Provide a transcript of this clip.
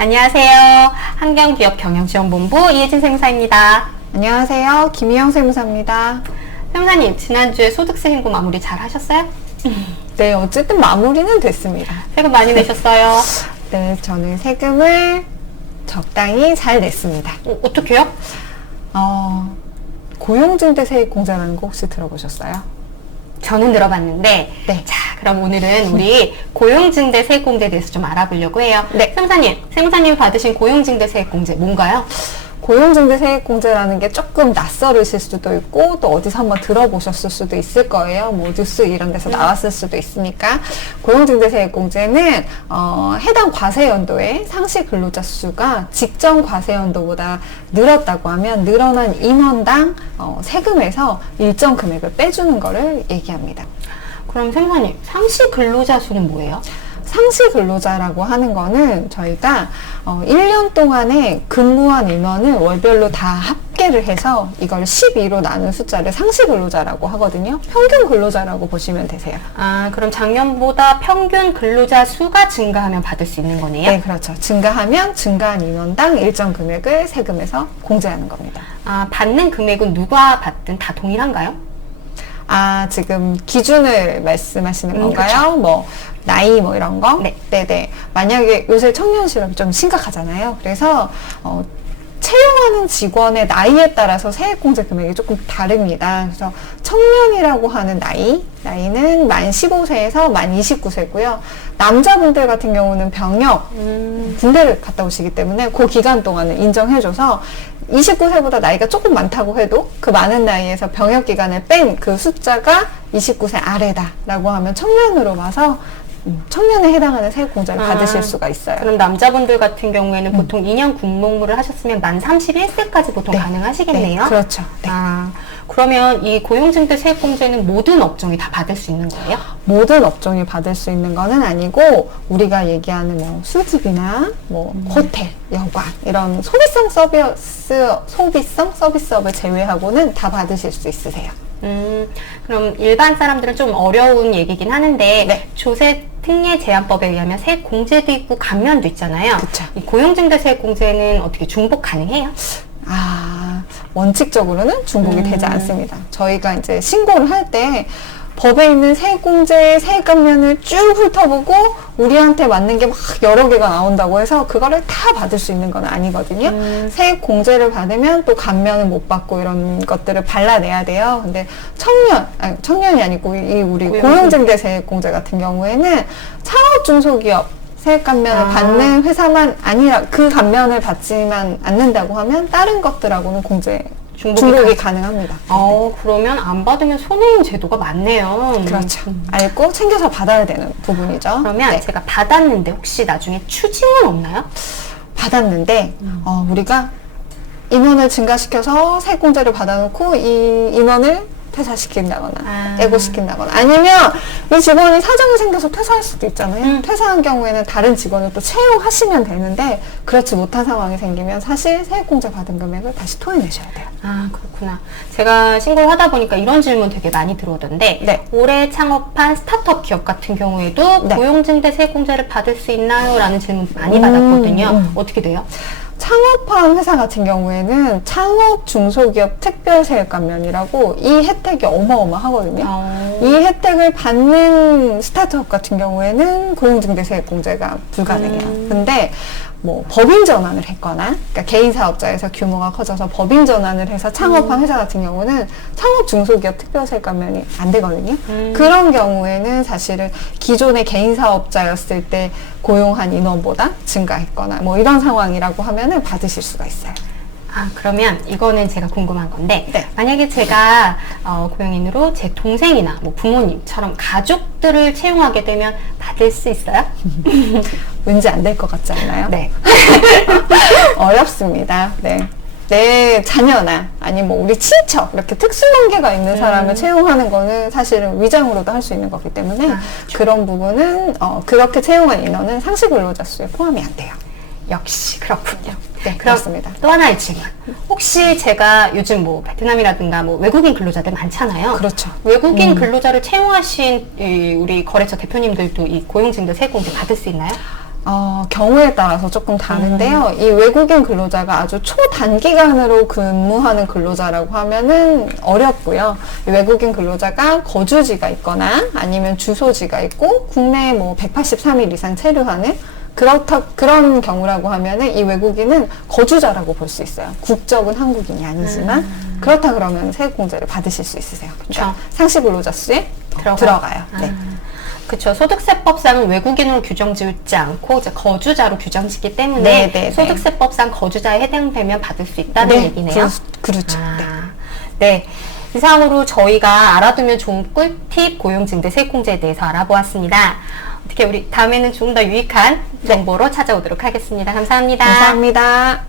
안녕하세요. 한경기업경영지원본부 이혜진 세무사입니다. 안녕하세요. 김희영 세무사입니다. 세무사님, 지난주에 소득세 신고 마무리 잘 하셨어요? 네, 어쨌든 마무리는 됐습니다. 세금 많이 내셨어요? 네, 저는 세금을 적당히 잘 냈습니다. 어떻게요? 고용증대세액공제라는 거 혹시 들어보셨어요? 저는 들어봤는데, 네. 자, 그럼 오늘은 우리 고용증대 세액공제에 대해서 좀 알아보려고 해요. 네. 세무사님 받으신 고용증대 세액공제 뭔가요? 고용증대세액공제라는 게 조금 낯설으실 수도 있고 또 어디서 한번 들어보셨을 수도 있을 거예요. 뭐 뉴스 이런 데서 나왔을 수도 있으니까 고용증대세액공제는 해당 과세연도에 상시 근로자 수가 직전 과세연도보다 늘었다고 하면 늘어난 인원당 세금에서 일정 금액을 빼주는 거를 얘기합니다. 그럼 세무사님, 상시 근로자 수는 뭐예요? 상시 근로자라고 하는 거는 저희가 1년 동안에 근무한 인원을 월별로 다 합계를 해서 이걸 12로 나눈 숫자를 상시 근로자라고 하거든요. 평균 근로자라고 보시면 되세요. 아, 그럼 작년보다 평균 근로자 수가 증가하면 받을 수 있는 거네요? 네, 그렇죠. 증가하면 증가한 인원당 일정 금액을 세금에서 공제하는 겁니다. 아, 받는 금액은 누가 받든 다 동일한가요? 아, 지금 기준을 말씀하시는 건가요? 그렇죠. 뭐 나이 뭐 이런 거? 네. 네네. 만약에 요새 청년 실업이 좀 심각하잖아요. 그래서 채용하는 직원의 나이에 따라서 세액공제 금액이 조금 다릅니다. 그래서 청년이라고 하는 나이는 만 15세에서 만 29세고요. 남자분들 같은 경우는 병역, 군대를 갔다 오시기 때문에 그 기간 동안은 인정해줘서 29세보다 나이가 조금 많다고 해도 그 많은 나이에서 병역 기간을 뺀 그 숫자가 29세 아래다라고 하면 청년으로 봐서 청년에 해당하는 세액공제를 받으실 수가 있어요. 그럼 남자분들 같은 경우에는 보통 2년 군복무를 하셨으면 만 31세까지 보통 네. 가능하시겠네요? 네, 그렇죠. 네. 아, 그러면 이 고용증대 세액공제는 모든 업종이 다 받을 수 있는 거예요? 모든 업종이 받을 수 있는 거는 아니고 우리가 얘기하는 뭐 술집이나 뭐 호텔, 여관 이런 소비성 서비스업을 제외하고는 다 받으실 수 있으세요. 그럼 일반 사람들은 좀 어려운 얘기긴 하는데 네. 조세 특례 제한법에 의하면 세액 공제도 있고 감면도 있잖아요. 그쵸. 이 고용증대 세액 공제는 어떻게 중복 가능해요? 원칙적으로는 중복이 되지 않습니다. 저희가 이제 신고를 할 때 법에 있는 세액공제, 세액감면을 쭉 훑어보고 우리한테 맞는 게 막 여러 개가 나온다고 해서 그거를 다 받을 수 있는 건 아니거든요. 세액공제를 받으면 또 감면은 못 받고 이런 것들을 발라내야 돼요. 근데 청년이 아니고 우리 고용증대 세액공제 같은 경우에는 창업 중소기업 세액 감면을 받는 회사만 아니라 그 감면을 받지만 않는다고 하면 다른 것들하고는 중복이 가능합니다. 그러면 안 받으면 손해인 제도가 많네요. 그렇죠. 알고 챙겨서 받아야 되는 부분이죠. 그러면 네. 제가 받았는데 혹시 나중에 추징은 없나요? 받았는데 우리가 인원을 증가시켜서 세액공제를 받아놓고 이 인원을 퇴사시킨다거나 애고시킨다거나 아니면 이 직원이 사정이 생겨서 퇴사할 수도 있잖아요. 퇴사한 경우에는 다른 직원을 또 채용하시면 되는데 그렇지 못한 상황이 생기면 사실 세액공제 받은 금액을 다시 토해내셔야 돼요. 아, 그렇구나. 제가 신고를 하다 보니까 이런 질문 되게 많이 들어오던데 네. 올해 창업한 스타트업 기업 같은 경우에도 네. 고용증대 세액공제를 받을 수 있나요? 라는 질문 많이 받았거든요. 어떻게 돼요? 창업한 회사 같은 경우에는 창업 중소기업 특별세액감면이라고 이 혜택이 어마어마하거든요. 이 혜택을 받는 스타트업 같은 경우에는 고용증대세액공제가 불가능해요. 근데 뭐 법인 전환을 했거나 그러니까 개인 사업자에서 규모가 커져서 법인 전환을 해서 창업한 회사 같은 경우는 창업 중소기업 특별세액 감면이 안 되거든요. 그런 경우에는 사실은 기존의 개인 사업자였을 때 고용한 인원보다 증가했거나 뭐 이런 상황이라고 하면은 받으실 수가 있어요. 아, 그러면 이거는 제가 궁금한 건데 네. 만약에 제가 고용인으로 제 동생이나 뭐 부모님처럼 가족들을 채용하게 되면 받을 수 있어요? 왠지 안 될 것 같지 않나요? 네. 어렵습니다. 네. 내 자녀나 아니면 뭐 우리 친척 이렇게 특수관계가 있는 사람을 채용하는 거는 사실은 위장으로도 할 수 있는 거기 때문에 그런 부분은 그렇게 채용한 인원은 상시 근로자 수에 포함이 안 돼요. 역시 그렇군요. 네, 그럼 그렇습니다. 또 하나의 질문. 혹시 제가 요즘 뭐 베트남이라든가 뭐 외국인 근로자들 많잖아요. 그렇죠. 외국인 근로자를 채용하신 우리 거래처 대표님들도 이 고용증대 세액공제 받을 수 있나요? 경우에 따라서 조금 다른데요. 이 외국인 근로자가 아주 초단기간으로 근무하는 근로자라고 하면은 어렵고요. 이 외국인 근로자가 거주지가 있거나 아니면 주소지가 있고 국내에 뭐 183일 이상 체류하는 그런 경우라고 하면은 이 외국인은 거주자라고 볼 수 있어요. 국적은 한국인이 아니지만 그렇다 그러면 세액공제를 받으실 수 있으세요. 그러니까 상시 근로자 수에 들어가요. 네. 그렇죠. 소득세법상은 외국인으로 규정짓지 않고 이제 거주자로 규정짓기 때문에 네. 소득세법상 거주자에 해당되면 받을 수 있다는 얘기네요. 그렇죠. 네. 이상으로 저희가 알아두면 좋은 꿀팁 고용증대 세액공제에 대해서 알아보았습니다. 어떻게 우리 다음에는 좀 더 유익한 정보로 찾아오도록 하겠습니다. 감사합니다. 감사합니다.